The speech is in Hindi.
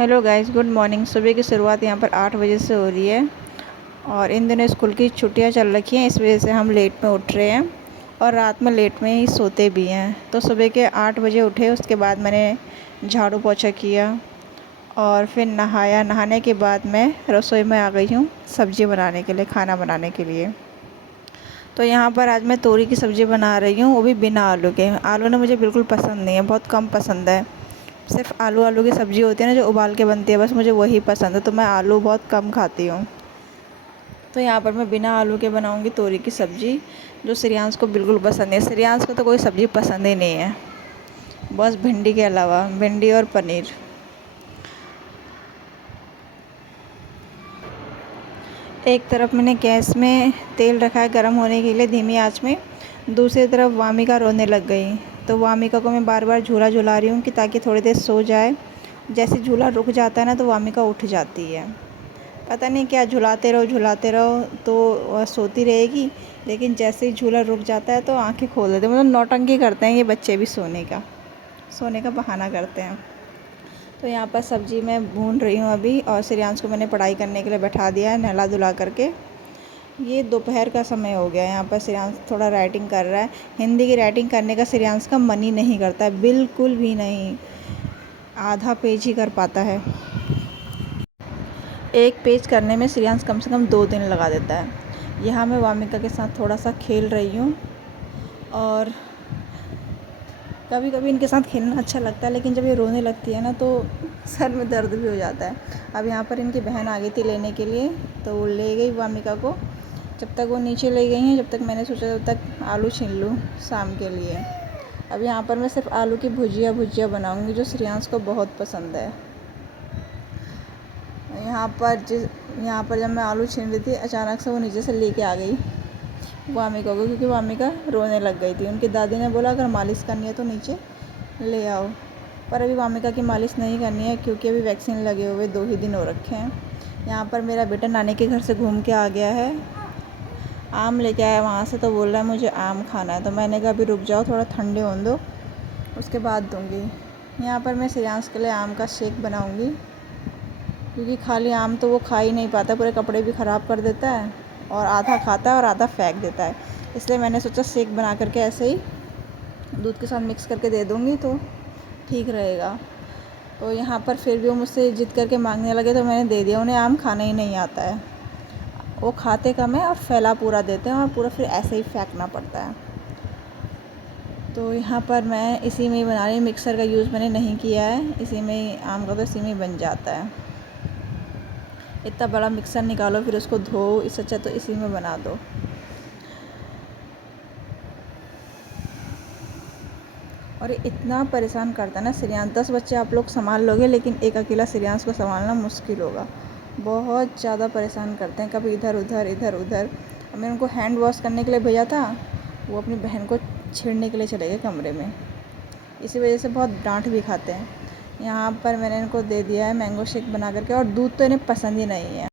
Hello guys, good morning. सुबह की शुरुआत यहाँ पर 8 बजे से हो रही है और इन दिनों स्कूल की छुट्टियाँ चल रखी हैं, इस वजह से हम लेट में उठ रहे हैं और रात में लेट में ही सोते भी हैं। तो सुबह के 8 बजे उठे, उसके बाद मैंने झाड़ू पोछा किया और फिर नहाया। नहाने के बाद मैं रसोई में आ गई हूँ सब्ज़ी बनाने के लिए, खाना बनाने के लिए। तो यहाँ पर आज मैं तोरी की सब्ज़ी बना रही हूँ, वो भी बिना आलू के। आलू ना मुझे बिल्कुल पसंद नहीं है, बहुत कम पसंद है। सिर्फ आलू की सब्ज़ी होती है ना, जो उबाल के बनती है, बस मुझे वही पसंद है। तो मैं आलू बहुत कम खाती हूँ। तो यहाँ पर मैं बिना आलू के बनाऊँगी तोरी की सब्ज़ी, जो श्रेयांश को बिल्कुल पसंद नहीं है। श्रेयांश को तो कोई सब्ज़ी पसंद ही नहीं है, बस भिंडी के अलावा, भिंडी और पनीर। एक तरफ मैंने गैस में तेल रखा है गर्म होने के लिए धीमी आंच में। दूसरी तरफ वामिका रोने लग गई, तो वामिका को मैं बार बार झूला झुला रही हूँ कि ताकि थोड़ी देर सो जाए। जैसे झूला रुक जाता है ना, तो वामिका उठ जाती है। पता नहीं क्या, झुलाते रहो तो वह सोती रहेगी, लेकिन जैसे ही झूला रुक जाता है तो आंखें खोल देते हैं। मतलब नौटंकी करते हैं ये बच्चे भी, सोने का बहाना करते हैं। तो यहाँ पर सब्ज़ी मैं भून रही हूँ अभी, और श्रेयांश को मैंने पढ़ाई करने के लिए बैठा दिया है नहला धुला करके। ये दोपहर का समय हो गया है। यहाँ पर श्रेयांश थोड़ा राइटिंग कर रहा है। हिंदी की राइटिंग करने का श्रेयांश का मन ही नहीं करता है, बिल्कुल भी नहीं। आधा पेज ही कर पाता है। एक पेज करने में श्रेयांश कम से कम 2 दिन लगा देता है। यहाँ मैं वामिका के साथ थोड़ा सा खेल रही हूँ, और कभी कभी इनके साथ खेलना अच्छा लगता है, लेकिन जब ये रोने लगती है ना, तो सर में दर्द भी हो जाता है। अब यहाँ पर इनकी बहन आ गई थी लेने के लिए, तो वो ले गई वामिका को। जब तक वो नीचे ले गई हैं, जब तक मैंने सोचा जब तक आलू छील लूँ शाम के लिए। अब यहाँ पर मैं सिर्फ आलू की भुजिया बनाऊँगी, जो श्रेयांश को बहुत पसंद है। यहाँ पर जब मैं आलू छील रही थी, अचानक से वो नीचे से लेके आ गई वामिका को, क्योंकि वामिका रोने लग गई थी। उनकी दादी ने बोला अगर मालिश करनी है तो नीचे ले आओ, पर अभी वामिका की मालिश नहीं करनी है, क्योंकि अभी वैक्सीन लगे हुए 2 ही दिन हो रखे हैं। यहाँ पर मेरा बेटा नानी के घर से घूम के आ गया है, आम लेके आया वहाँ से, तो बोल रहा है मुझे आम खाना है। तो मैंने कहा अभी रुक जाओ, थोड़ा ठंडे होने दो, उसके बाद दूँगी। यहाँ पर मैं श्रेयांश के लिए आम का शेक बनाऊँगी, क्योंकि खाली आम तो वो खा ही नहीं पाता, पूरे कपड़े भी ख़राब कर देता है, और आधा खाता है और आधा फेंक देता है। इसलिए मैंने सोचा शेक बना करके ऐसे ही दूध के साथ मिक्स करके दे दूँगी तो ठीक रहेगा। तो यहाँ पर फिर भी वो मुझसे ज़िद करके मांगने लगे, तो मैंने दे दिया। उन्हें आम खाना ही नहीं आता है, वो खाते कम है और फैला पूरा देते हैं, और पूरा फिर ऐसे ही फेंकना पड़ता है। तो यहाँ पर मैं इसी में ही बना रही हूँ, मिक्सर का यूज़ मैंने नहीं किया है। इसी में ही आम का तो इसी में ही बन जाता है। इतना बड़ा मिक्सर निकालो, फिर उसको धो, इससे अच्छा तो इसी में बना दो। और इतना परेशान करता है ना श्रेयांश। 10 बच्चे आप लोग संभाल लोगे, लेकिन एक अकेला श्रेयांश को संभालना मुश्किल होगा। बहुत ज़्यादा परेशान करते हैं, कभी इधर उधर। अब मैंने उनको हैंड वॉश करने के लिए भेजा था, वो अपनी बहन को छेड़ने के लिए चले गए कमरे में। इसी वजह से बहुत डांट भी खाते हैं। यहाँ पर मैंने इनको दे दिया है मैंगो शेक बना करके, और दूध तो इन्हें पसंद ही नहीं है।